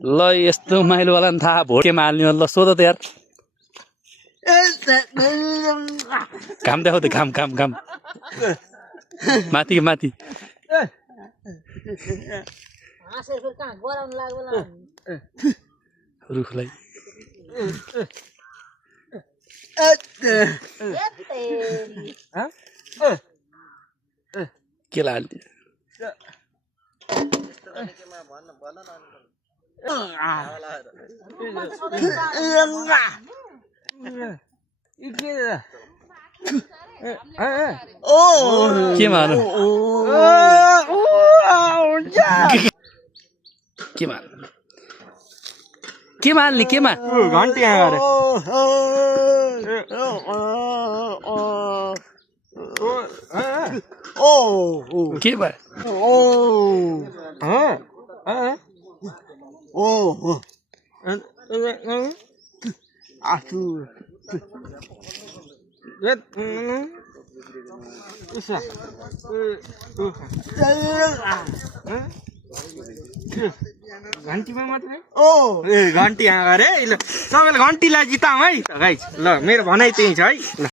ल यस्तो माइलोवाला नि थाहा भोट केमा हाल्ने हो ल सोध त यार घाम देखाउ त घाम घाम घाम माथि माथि रुखलाई के हाल्ने केमा हाल्नु केमा हाल्ने केमा घन्टी यहाँ गरे के भयो घन्टीमा मात्रै घन्टी यहाँ गरे ल सबैले घन्टीलाई जिताउँ है गाइस ल मेरो भनाइ त्यही छ है ल